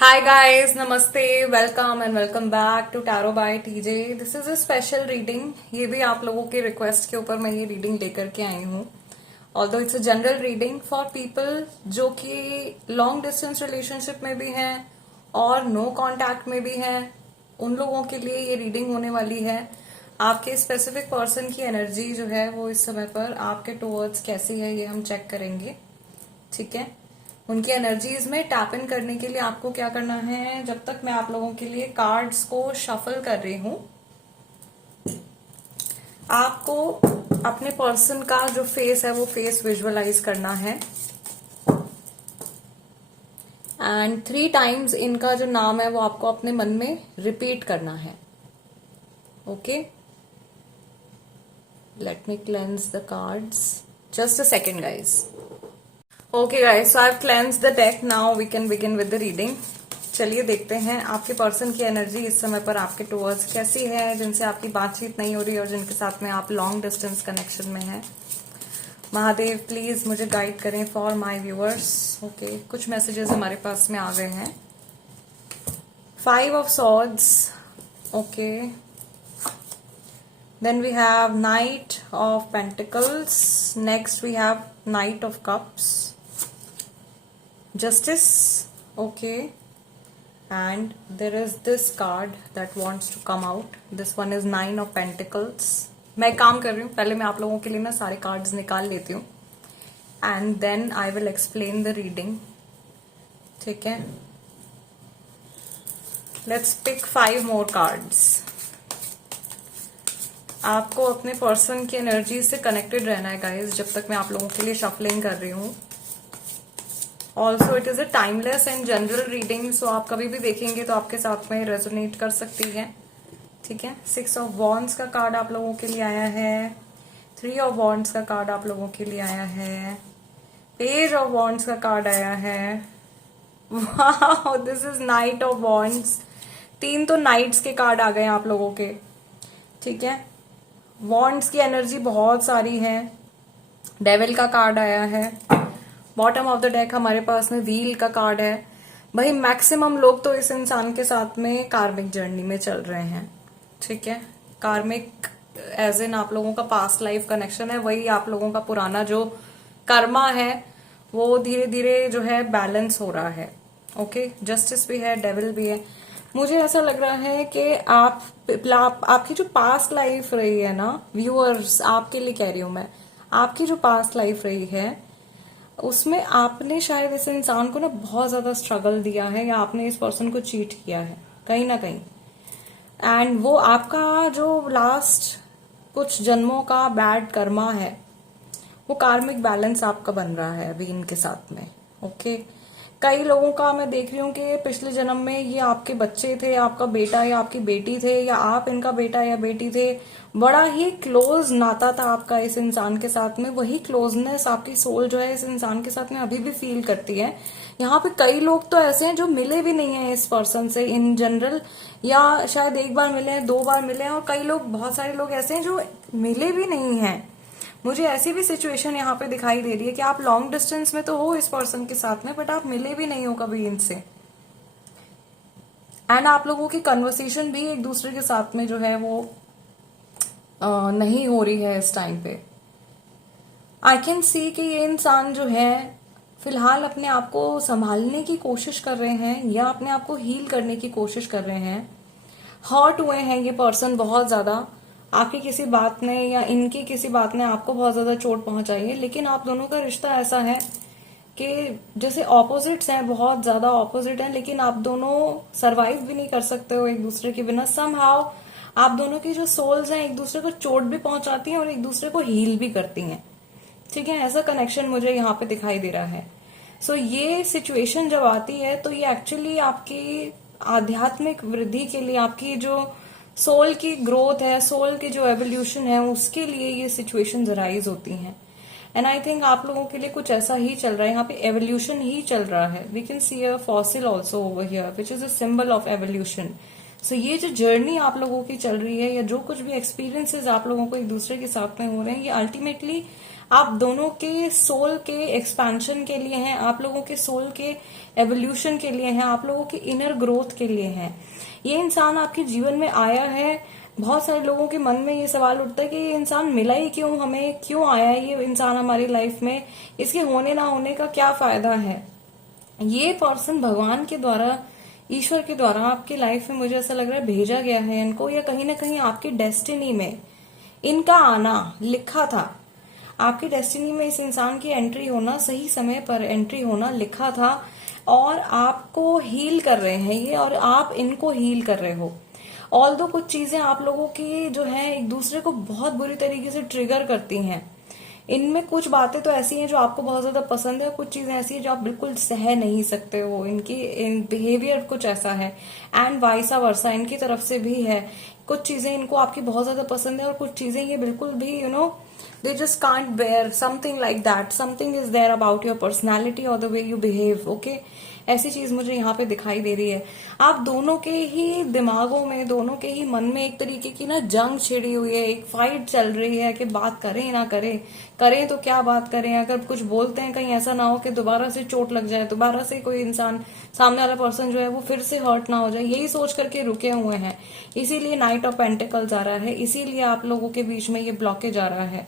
Hi guys, namaste, welcome and welcome back to Tarot by TJ. This is a special reading. ये भी आप लोगों के request के ऊपर मैं ये रीडिंग लेकर के आई हूँ. Although it's a general reading for people जो कि लॉन्ग डिस्टेंस रिलेशनशिप में भी हैं और नो कांटेक्ट में भी हैं, उन लोगों के लिए ये रीडिंग होने वाली है. आपके स्पेसिफिक पर्सन की एनर्जी जो है वो इस समय पर आपके टुवर्ड्स कैसी है ये हम चेक करेंगे. ठीक है, उनकी एनर्जीज में टैप इन करने के लिए आपको क्या करना है, जब तक मैं आप लोगों के लिए कार्ड्स को शफल कर रही हूं, आपको अपने पर्सन का जो फेस है वो फेस विजुअलाइज करना है. एंड 3 टाइम्स इनका जो नाम है वो आपको अपने मन में रिपीट करना है. Okay, let me cleanse the cards. Just a second guys. Okay guys, so I've cleansed the deck. Now we can begin with the reading. चलिए देखते हैं आपके पर्सन की एनर्जी इस समय पर आपके टुवर्ड्स कैसी है, जिनसे आपकी बातचीत नहीं हो रही और जिनके साथ में आप लॉन्ग डिस्टेंस कनेक्शन में हैं. महादेव प्लीज मुझे गाइड करें फॉर माय व्यूअर्स. ओके, कुछ मैसेजेस हमारे पास में आ गए हैं. 5 of swords. Okay, then we have Knight of Pentacles. Next we have Knight of Cups. Justice. Okay, and there is this card that wants to come out. This one is 9 of Pentacles. मैं काम कर रही हूँ, पहले मैं आप लोगों के लिए ना सारे कार्ड्स निकाल लेती हूँ and then I will explain the reading. ठीक है, लेट्स पिक 5 मोर कार्ड्स. आपको अपने पर्सन की एनर्जी से कनेक्टेड रहना है गाइज जब तक मैं आप लोगों के लिए शफलिंग कर रही हूँ. Also it is a timeless and general reading, so आप कभी भी देखेंगे तो आपके साथ में रेजोनेट कर सकती है. ठीक है, 6 of Wands का कार्ड आप लोगों के लिए आया है. 3 of Wands का कार्ड आप लोगों के लिए आया है. Page of Wands का कार्ड आया है. वाह, this is Knight of Wands. 3 तो नाइट्स के कार्ड आ गए आप लोगों के. ठीक है, वॉन्ड्स की एनर्जी बहुत सारी है. डेविल का कार्ड आया है. बॉटम ऑफ द डेक हमारे पास में व्हील का कार्ड है. भाई मैक्सिमम लोग तो इस इंसान के साथ में कार्मिक जर्नी में चल रहे हैं. ठीक है, कार्मिक एज इन आप लोगों का पास्ट लाइफ कनेक्शन है. वही आप लोगों का पुराना जो कर्मा है वो धीरे धीरे जो है बैलेंस हो रहा है. ओके, जस्टिस भी है, डेविल भी है. मुझे ऐसा लग रहा है कि आपकी जो पास्ट लाइफ रही है ना व्यूअर्स, आपके लिए कह रही हूं मैं, आपकी जो पास्ट लाइफ रही है उसमें आपने शायद इस इंसान को ना बहुत ज्यादा स्ट्रगल दिया है या आपने इस पर्सन को चीट किया है कहीं ना कहीं. एंड वो आपका जो लास्ट कुछ जन्मों का बैड कर्मा है वो कार्मिक बैलेंस आपका बन रहा है अभी इनके साथ में. ओके, कई लोगों का मैं देख रही हूँ कि पिछले जन्म में ये आपके बच्चे थे, आपका बेटा या आपकी बेटी थे, या आप इनका बेटा या बेटी थे. बड़ा ही क्लोज नाता था आपका इस इंसान के साथ में. वही क्लोजनेस आपकी सोल जो है इस इंसान के साथ में अभी भी फील करती है. यहाँ पे कई लोग तो ऐसे हैं जो मिले भी नहीं है इस पर्सन से इन जनरल, या शायद 1 बार मिले हैं, 2 बार मिले हैं, और कई लोग, बहुत सारे लोग ऐसे हैं जो मिले भी नहीं है. मुझे ऐसी भी सिचुएशन यहाँ पे दिखाई दे रही है कि आप लॉन्ग डिस्टेंस में तो हो इस पर्सन के साथ में, बट आप मिले भी नहीं हो कभी इनसे. एंड आप लोगों की कन्वर्सेशन भी एक दूसरे के साथ में जो है वो नहीं हो रही है इस टाइम पे. आई कैन सी कि ये इंसान जो है फिलहाल अपने आप को संभालने की कोशिश कर रहे हैं या अपने आप को हील करने की कोशिश कर रहे हैं. हर्ट हुए हैं ये पर्सन बहुत ज्यादा. आपकी किसी बात ने या इनकी किसी बात ने आपको बहुत ज्यादा चोट पहुंचाई है, लेकिन आप दोनों का रिश्ता ऐसा है कि जैसे ऑपोजिट्स हैं, बहुत ज्यादा ऑपोजिट हैं, लेकिन आप दोनों सरवाइव भी नहीं कर सकते हो एक दूसरे के बिना. समहाउ आप दोनों की जो सोल्स हैं एक दूसरे को चोट भी पहुंचाती हैं और एक दूसरे को हील भी करती हैं. ठीक है, ऐसा कनेक्शन मुझे यहाँ पे दिखाई दे रहा है. सो ये सिचुएशन जब आती है तो ये एक्चुअली आपकी आध्यात्मिक वृद्धि के लिए, आपकी जो सोल की ग्रोथ है, सोल की जो एवोल्यूशन है, उसके लिए ये सिचुएशन राइज होती हैं. एंड आई थिंक आप लोगों के लिए कुछ ऐसा ही चल रहा है. यहाँ पे एवोल्यूशन ही चल रहा है. We can see a fossil also over here which is a symbol of evolution. So ये जो जर्नी आप लोगों की चल रही है या जो कुछ भी एक्सपीरियंसेस आप लोगों को एक दूसरे के साथ में हो रहे हैं, ये अल्टीमेटली आप दोनों के सोल के एक्सपेंशन के लिए हैं, आप लोगों के सोल के एवोल्यूशन के लिए हैं, आप लोगों के इनर ग्रोथ के लिए हैं। ये इंसान आपके जीवन में आया है। बहुत सारे लोगों के मन में ये सवाल उठता है कि ये इंसान मिला ही क्यों, हमें क्यों आया है ये इंसान हमारी लाइफ में, इसके होने ना होने का क्या फायदा है। ये पर्सन भगवान के द्वारा, ईश्वर के द्वारा आपकी लाइफ में मुझे ऐसा लग रहा है भेजा गया है इनको, या कहीं ना कहीं आपकी डेस्टिनी में इनका आना लिखा था। आपकी डेस्टिनी में इस इंसान की एंट्री होना, सही समय पर एंट्री होना लिखा था, और आपको हील कर रहे हैं ये, और आप इनको हील कर रहे हो। ऑल्दो कुछ चीजें आप लोगों की जो है एक दूसरे को बहुत बुरी तरीके से ट्रिगर करती हैं। इनमें कुछ बातें तो ऐसी हैं जो आपको बहुत ज्यादा पसंद है, कुछ चीजें ऐसी हैं जो आप बिल्कुल सह नहीं सकते हो। इनकी बिहेवियर कुछ ऐसा है, एंड वाइसा वर्सा इनकी तरफ से भी है। कुछ चीजें इनको आपकी बहुत ज्यादा पसंद है, और कुछ चीजें ये बिल्कुल भी they just can't bear, something like that, something is there about your personality or the way you behave, okay? ऐसी चीज मुझे यहाँ पे दिखाई दे रही है। आप दोनों के ही दिमागों में, दोनों के ही मन में एक तरीके की ना जंग छिड़ी हुई है, एक फाइट चल रही है कि बात करें ना करें, करें तो क्या बात करें। अगर कुछ बोलते हैं कहीं ऐसा ना हो कि दोबारा से चोट लग जाए, दोबारा से कोई इंसान, सामने वाला पर्सन जो है वो फिर से हर्ट ना हो जाए, यही सोच करके रुके हुए हैं। इसीलिए नाइट ऑफ पेंटिकल्स आ रहा है, इसीलिए आप लोगों के बीच में ये ब्लॉकेज आ रहा है।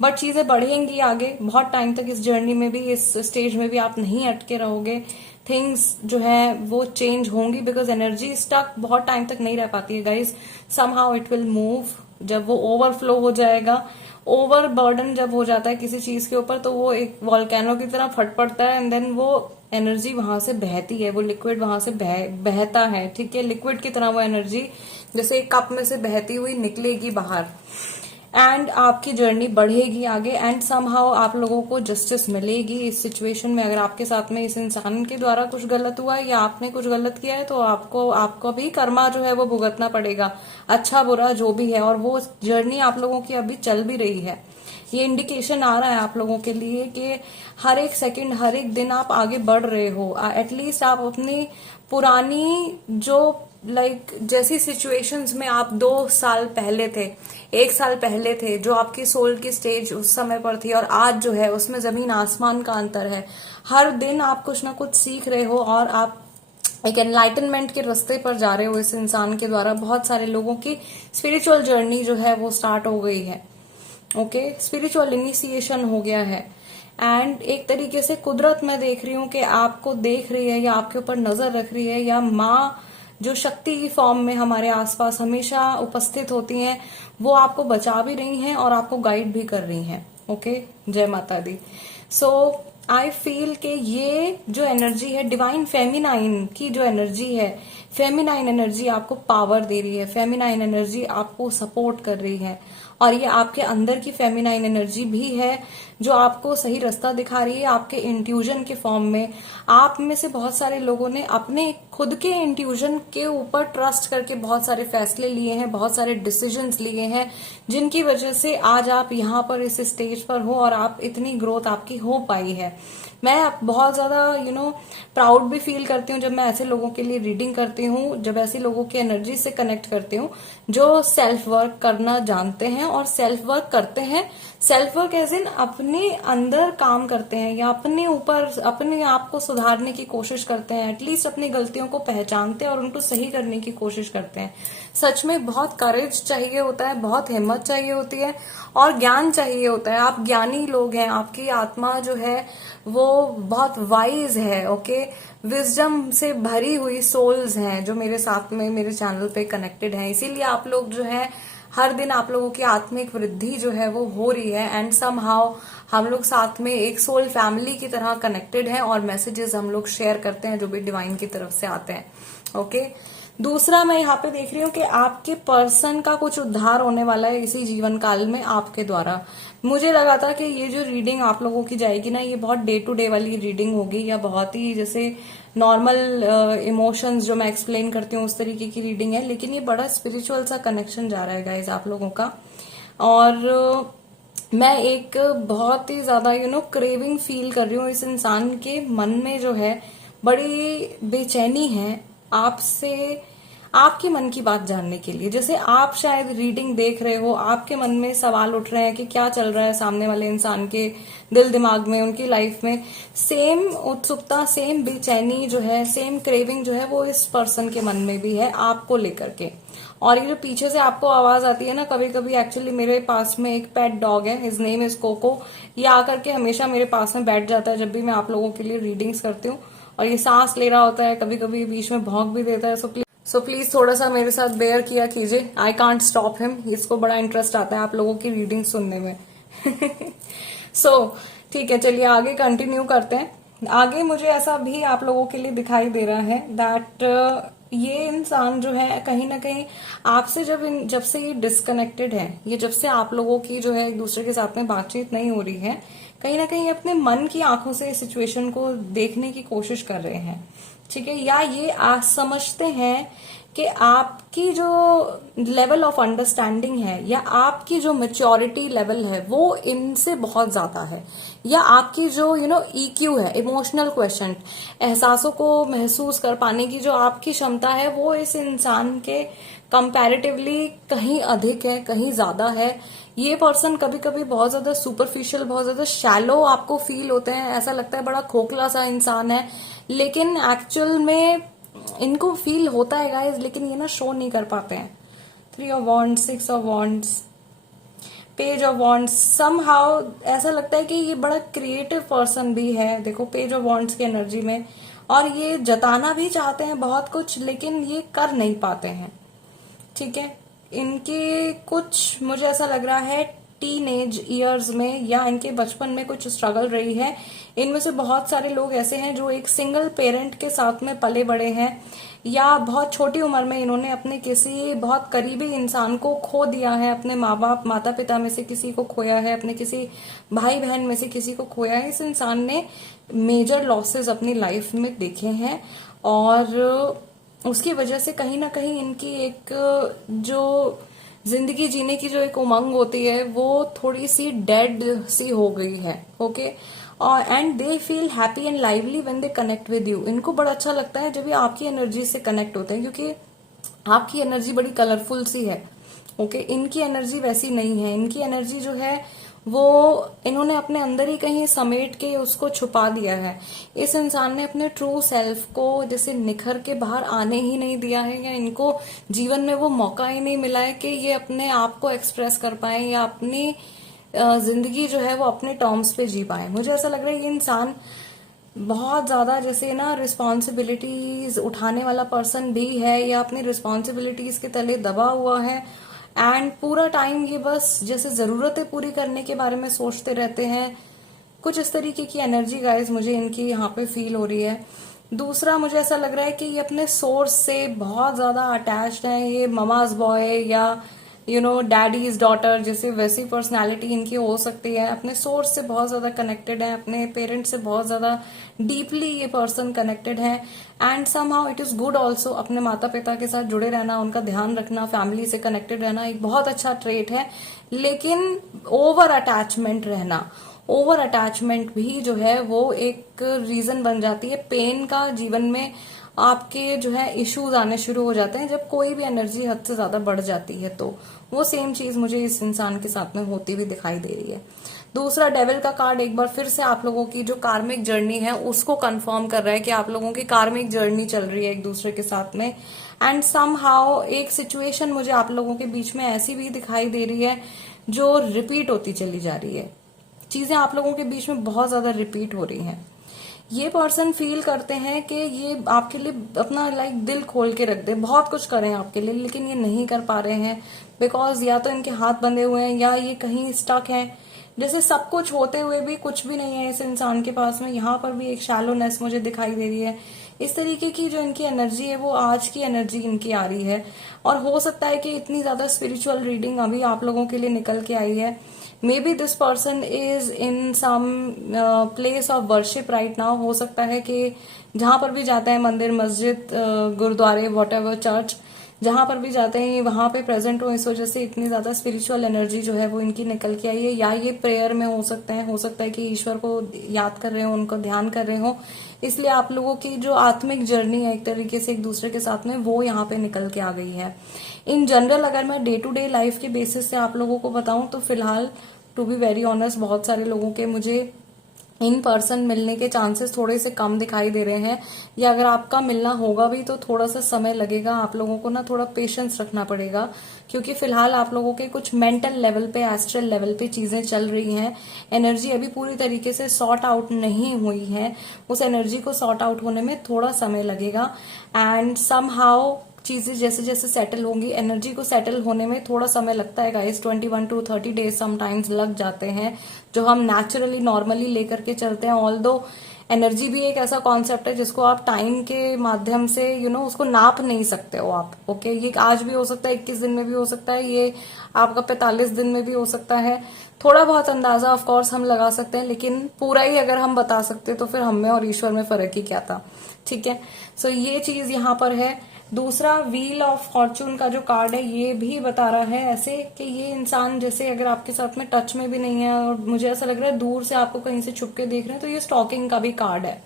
बट चीजें बढ़ेंगी आगे, बहुत टाइम तक इस जर्नी में भी, इस स्टेज में भी आप नहीं अटके रहोगे। थिंग्स जो है वो चेंज होंगी, बिकॉज एनर्जी स्टक बहुत टाइम तक नहीं रह पाती है guys. Somehow it will move. जब वो ओवरफ्लो हो जाएगा, ओवर बर्डन जब हो जाता है किसी चीज के ऊपर, तो वो एक वॉल्केनो की तरह फट पड़ता है, एंड देन वो एनर्जी वहां से बहती है, वो लिक्विड वहां से बहता है, ठीक है। लिक्विड की तरह वो एनर्जी जैसे एक कप में से बहती हुई निकलेगी बाहर, एंड आपकी जर्नी बढ़ेगी आगे, एंड समहाउ आप लोगों को जस्टिस मिलेगी इस सिचुएशन में। अगर आपके साथ में इस इंसान के द्वारा कुछ गलत हुआ है या आपने कुछ गलत किया है, तो आपको भी कर्मा जो है वो भुगतना पड़ेगा, अच्छा बुरा जो भी है। और वो जर्नी आप लोगों की अभी चल भी रही है। ये इंडिकेशन आ रहा है आप लोगों के लिए कि हर एक सेकंड, हर एक दिन आप आगे बढ़ रहे हो। एटलीस्ट आप अपनी पुरानी जो जैसी सिचुएशंस में आप 2 साल पहले थे, 1 साल पहले थे, जो आपकी सोल की स्टेज उस समय पर थी, और आज जो है उसमें जमीन आसमान का अंतर है। हर दिन आप कुछ ना कुछ सीख रहे हो, और आप एक एनलाइटनमेंट के रास्ते पर जा रहे हो। इस इंसान के द्वारा बहुत सारे लोगों की स्पिरिचुअल जर्नी जो है वो स्टार्ट हो गई है, ओके। स्पिरिचुअल इनिशिएशन हो गया है, एंड एक तरीके से कुदरत मैं देख रही हूँ कि आपको देख रही है, या आपके ऊपर नजर रख रही है, या माँ जो शक्ति की फॉर्म में हमारे आसपास हमेशा उपस्थित होती हैं, वो आपको बचा भी रही हैं और आपको गाइड भी कर रही हैं, ओके। जय माता दी। सो आई फील कि ये जो एनर्जी है, डिवाइन फेमिनाइन की जो एनर्जी है, फेमिनाइन एनर्जी आपको पावर दे रही है, फेमिनाइन एनर्जी आपको सपोर्ट कर रही है, और ये आपके अंदर की फेमिनाइन एनर्जी भी है जो आपको सही रास्ता दिखा रही है आपके इंट्यूजन के फॉर्म में। आप में से बहुत सारे लोगों ने अपने खुद के इंट्यूजन के ऊपर ट्रस्ट करके बहुत सारे फैसले लिए हैं, बहुत सारे डिसीजंस लिए हैं, जिनकी वजह से आज आप यहाँ पर इस स्टेज पर हो, और आप इतनी ग्रोथ आपकी हो पाई है। मैं बहुत ज्यादा प्राउड भी फील करती हूँ जब मैं ऐसे लोगों के लिए रीडिंग करती हूँ, जब ऐसे लोगों की एनर्जी से कनेक्ट करती हूँ जो सेल्फ वर्क करना जानते हैं और सेल्फ वर्क करते हैं। सेल्फ वर्क एज इन अपने अंदर काम करते हैं, या अपने ऊपर अपने आप को सुधारने की कोशिश करते हैं, एटलीस्ट अपनी गलतियों को पहचानते हैं और उनको सही करने की कोशिश करते हैं। सच में बहुत करेज चाहिए होता है, बहुत हिम्मत चाहिए होती है, और ज्ञान चाहिए होता है। आप ज्ञानी लोग हैं, आपकी आत्मा जो है वो बहुत वाइज है, ओके। विजडम से भरी हुई सोल्स हैं जो मेरे साथ में मेरे चैनल पे कनेक्टेड हैं, इसीलिए आप लोग जो है हर दिन आप लोगों की आत्मिक वृद्धि जो है वो हो रही है, एंड समहाउ हम लोग साथ में एक सोल फैमिली की तरह कनेक्टेड हैं, और मैसेजेस हम लोग शेयर करते हैं जो भी डिवाइन की तरफ से आते हैं, ओके। दूसरा मैं यहाँ पे देख रही हूँ कि आपके पर्सन का कुछ उद्धार होने वाला है इसी जीवन काल में आपके द्वारा। मुझे लगा था कि ये जो रीडिंग आप लोगों की जाएगी ना, ये बहुत डे टू डे वाली रीडिंग होगी, या बहुत ही जैसे नॉर्मल इमोशंस जो मैं एक्सप्लेन करती हूँ उस तरीके की रीडिंग है, लेकिन ये बड़ा स्पिरिचुअल सा कनेक्शन जा रहा है गाइज आप लोगों का। और मैं एक बहुत ही ज्यादा क्रेविंग फील कर रही हूँ। इस इंसान के मन में जो है बड़ी बेचैनी है आपसे, आपके मन की बात जानने के लिए। जैसे आप शायद रीडिंग देख रहे हो, आपके मन में सवाल उठ रहे हैं कि क्या चल रहा है सामने वाले इंसान के दिल दिमाग में, उनकी लाइफ में। सेम उत्सुकता, सेम बेचैनी जो है, सेम क्रेविंग जो है, वो इस पर्सन के मन में भी है आपको लेकर के। और ये जो पीछे से आपको आवाज आती है ना कभी कभी, एक्चुअली मेरे पास में एक पेट डॉग है, हिज नेम इज कोको। ये आकर के हमेशा मेरे पास में बैठ जाता है जब भी मैं आप लोगों के लिए रीडिंग्स करती हूँ, और ये सांस ले रहा होता है, कभी कभी बीच में भौंक भी देता है। सो प्लीज थोड़ा सा मेरे साथ बेयर किया कीजिए। आई कांट स्टॉप हिम, इसको बड़ा इंटरेस्ट आता है आप लोगों की रीडिंग सुनने में। ठीक है, चलिए आगे कंटिन्यू करते हैं। आगे मुझे ऐसा भी आप लोगों के लिए दिखाई दे रहा है दैट ये इंसान जो है कहीं ना कहीं आपसे जब से ये डिस्कनेक्टेड है, ये जब से आप लोगों की जो है एक दूसरे के साथ में बातचीत नहीं हो रही है, कहीं ना कहीं अपने मन की आंखों से इस सिचुएशन को देखने की कोशिश कर रहे हैं। ठीक है, या ये आज समझते हैं कि आपकी जो लेवल ऑफ अंडरस्टैंडिंग है या आपकी जो मेच्योरिटी लेवल है वो इनसे बहुत ज्यादा है, या आपकी जो ईक्यू है, इमोशनल क्वेश्चन, एहसासों को महसूस कर पाने की जो आपकी क्षमता है वो इस इंसान के कंपैरेटिवली कहीं अधिक है, कहीं ज्यादा है। ये पर्सन कभी कभी बहुत ज्यादा सुपरफिशियल, बहुत ज्यादा शैलो आपको फील होते हैं, ऐसा लगता है बड़ा खोखला सा इंसान है, लेकिन एक्चुअल में इनको फील होता है गाइस, लेकिन ये ना शो नहीं कर पाते हैं। 3 of wands, 6 of wands, page of wands, somehow ऐसा लगता है कि ये बड़ा क्रिएटिव पर्सन भी है। देखो पेज ऑफ वॉन्ड्स की एनर्जी में, और ये जताना भी चाहते हैं बहुत कुछ, लेकिन ये कर नहीं पाते हैं। ठीक है, इनके कुछ मुझे ऐसा लग रहा है टीनेज ईयर्स में या इनके बचपन में कुछ स्ट्रगल रही है। इनमें से बहुत सारे लोग ऐसे हैं जो एक सिंगल पेरेंट के साथ में पले बड़े हैं, या बहुत छोटी उम्र में इन्होंने अपने किसी बहुत करीबी इंसान को खो दिया है, अपने माँ बाप माता पिता में से किसी को खोया है, अपने किसी भाई बहन में से किसी को खोया है। इस इंसान ने मेजर लॉसेस अपनी लाइफ में देखे हैं, और उसकी वजह से कहीं ना कहीं इनकी एक जो जिंदगी जीने की जो एक उमंग होती है वो थोड़ी सी डेड सी हो गई है। ओके, और and they feel happy and lively when they connect with you. इनको बड़ा अच्छा लगता है जब ये आपकी एनर्जी से कनेक्ट होते हैं, क्योंकि आपकी एनर्जी बड़ी कलरफुल सी है। ओके, इनकी एनर्जी वैसी नहीं है। इनकी एनर्जी जो है वो इन्होंने अपने अंदर ही कहीं समेट के उसको छुपा दिया है। इस इंसान ने अपने ट्रू सेल्फ को जैसे निखर के बाहर आने ही नहीं दिया है, या इनको जीवन में वो मौका ही नहीं मिला है कि ये अपने आप को एक्सप्रेस कर पाए या अपनी जिंदगी जो है वो अपने टर्म्स पे जी पाए। मुझे ऐसा लग रहा है ये इंसान बहुत ज्यादा जैसे ना रिस्पॉन्सिबिलिटीज उठाने वाला पर्सन भी है, या अपनी रिस्पॉन्सिबिलिटीज के तले दबा हुआ है, एंड पूरा टाइम ये बस जैसे जरूरतें पूरी करने के बारे में सोचते रहते हैं। कुछ इस तरीके की एनर्जी गाइस मुझे इनकी यहाँ पे फील हो रही है। दूसरा मुझे ऐसा लग रहा है कि ये अपने सोर्स से बहुत ज्यादा अटैच्ड है। ये ममाज बॉय या डैडीज डॉटर जैसे वैसी पर्सनालिटी इनकी हो सकती है। अपने सोर्स से बहुत ज्यादा कनेक्टेड है, अपने पेरेंट्स से बहुत ज्यादा डीपली ये पर्सन कनेक्टेड है, and somehow it is good also. अपने माता पिता के साथ जुड़े रहना, उनका ध्यान रखना, फैमिली से कनेक्टेड रहना एक बहुत अच्छा ट्रेट है। लेकिन ओवर अटैचमेंट भी जो है वो एक रीजन बन जाती है पेन का। जीवन में आपके जो है इश्यूज आने शुरू हो जाते हैं जब कोई भी एनर्जी हद से ज्यादा बढ़ जाती है। तो वो सेम चीज मुझे इस इंसान के साथ में होती हुई दिखाई दे रही है। दूसरा डेविल का कार्ड एक बार फिर से आप लोगों की जो कार्मिक जर्नी है उसको कंफर्म कर रहा है कि आप लोगों की कार्मिक जर्नी चल रही है एक दूसरे के साथ में। एंड समहाउ एक सिचुएशन मुझे आप लोगों के बीच में ऐसी भी दिखाई दे रही है जो रिपीट होती चली जा रही है। चीजें आप लोगों के बीच में बहुत ज्यादा रिपीट हो रही हैं। ये पर्सन फील करते हैं कि ये आपके लिए अपना दिल खोल के रख दे, बहुत कुछ करें आपके लिए, लेकिन ये नहीं कर पा रहे हैं बिकॉज या तो इनके हाथ बंधे हुए हैं या ये कहीं स्टक हैं। जैसे सब कुछ होते हुए भी कुछ भी नहीं है इस इंसान के पास में। यहाँ पर भी एक शैलोनेस मुझे दिखाई दे रही है। इस तरीके की जो इनकी एनर्जी है वो आज की एनर्जी इनकी आ रही है, और हो सकता है कि इतनी ज्यादा स्पिरिचुअल रीडिंग अभी आप लोगों के लिए निकल के आई है। Maybe this person is in some place of worship right now. हो सकता है कि जहां पर भी जाता है, मंदिर, मस्जिद, गुरुद्वारे, वॉट एवर, चर्च, जहां पर भी जाते हैं वहां पे प्रेजेंट हो, इस वजह से इतनी ज्यादा स्पिरिचुअल एनर्जी जो है वो इनकी निकल के आई है। या ये प्रेयर में हो सकता है कि ईश्वर को याद कर रहे हो, उनको ध्यान कर रहे हो, इसलिए आप लोगों की जो आत्मिक जर्नी है एक तरीके से एक दूसरे के साथ में, वो यहाँ पे निकल के आ गई है। इन जनरल अगर मैं डे टू डे लाइफ के बेसिस से आप लोगों को बताऊं तो फिलहाल टू बी वेरी ऑनेस्ट बहुत सारे लोगों के मुझे इन पर्सन मिलने के चांसेस थोड़े से कम दिखाई दे रहे हैं, या अगर आपका मिलना होगा भी तो थोड़ा सा समय लगेगा। आप लोगों को ना थोड़ा पेशेंस रखना पड़ेगा, क्योंकि फिलहाल आप लोगों के कुछ मेंटल लेवल पे, एस्ट्रल लेवल पे चीजें चल रही हैं। एनर्जी अभी पूरी तरीके से सॉर्ट आउट नहीं हुई है, उस एनर्जी को सॉर्ट आउट होने में थोड़ा समय लगेगा। एंड समहाउ चीजें जैसे जैसे सेटल होंगी, एनर्जी को सेटल होने में थोड़ा समय लगता है गाइस, 21 to 30 डेज समटाइम्स लग जाते हैं, जो हम नेचुरली नॉर्मली लेकर के चलते हैं। ऑल्दो एनर्जी भी एक ऐसा कॉन्सेप्ट है जिसको आप टाइम के माध्यम से उसको नाप नहीं सकते हो आप। ओके, ये आज भी हो सकता है, 21 दिन में भी हो सकता है, ये आपका 45 दिन में भी हो सकता है। थोड़ा बहुत अंदाजा ऑफ कोर्स हम लगा सकते हैं, लेकिन पूरा ही अगर हम बता सकते तो फिर हम में और ईश्वर में फर्क ही क्या था। ठीक है, सो ये चीज यहाँ पर है। दूसरा, व्हील ऑफ फॉर्चून का जो कार्ड है ये भी बता रहा है ऐसे कि ये इंसान जैसे अगर आपके साथ में टच में भी नहीं है और मुझे ऐसा लग रहा है दूर से आपको कहीं से छुप के देख रहे हैं, तो ये स्टॉकिंग का भी कार्ड है।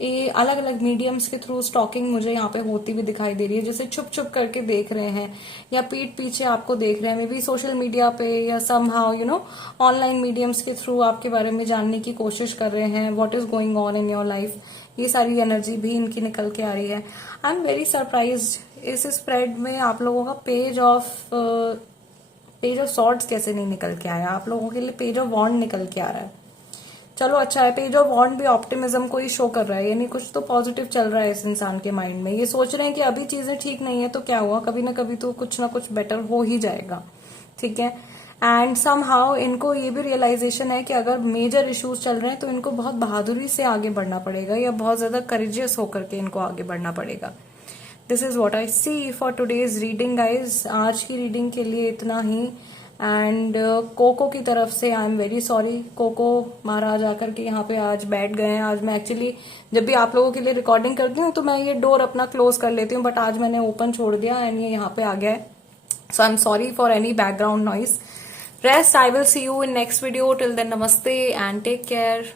ये अलग अलग मीडियम्स के थ्रू स्टॉकिंग मुझे यहाँ पे होती हुई दिखाई दे रही है, जैसे छुप छुप करके देख रहे हैं या पीठ पीछे आपको देख रहे हैं, मे बी सोशल मीडिया पे या समहाउ ऑनलाइन मीडियम्स के थ्रू आपके बारे में जानने की कोशिश कर रहे हैं, what is going on in your life. ये सारी एनर्जी भी इनकी निकल के आ रही है। आई एम वेरी सरप्राइज इस स्प्रेड में आप लोगों का पेज ऑफ सॉर्ड्स कैसे नहीं निकल के आया, आप लोगों के लिए पेज ऑफ वॉन्ड निकल के आ रहा है। चलो अच्छा है, पेज ऑफ वॉन्ड भी ऑप्टिमिज्म को ही शो कर रहा है, यानी कुछ तो पॉजिटिव चल रहा है इस इंसान के माइंड में। ये सोच रहे हैं कि अभी चीजें ठीक नहीं है तो क्या हुआ, कभी ना कभी तो कुछ ना कुछ बेटर हो ही जाएगा। ठीक है, एंड समहाउ इनको ये भी रियलाइजेशन है कि अगर मेजर इश्यूज चल रहे हैं तो इनको बहुत बहादुरी से आगे बढ़ना पड़ेगा, या बहुत ज्यादा करेजियस होकर के इनको आगे बढ़ना पड़ेगा। This is what I see for today's reading guys. आज की रीडिंग के लिए इतना ही। एंड कोको की तरफ से I am very sorry, Coco महाराज आकर के यहाँ पे आज बैठ गए हैं। आज मैं एक्चुअली जब भी आप लोगों के लिए रिकॉर्डिंग करती हूँ तो मैं ये डोर अपना क्लोज कर लेती हूँ, बट आज मैंने ओपन छोड़ दिया एंड ये यहाँ पे आ गया है। So I am sorry for any background noise. Rest, I will see you in next video. Till then, namaste and take care.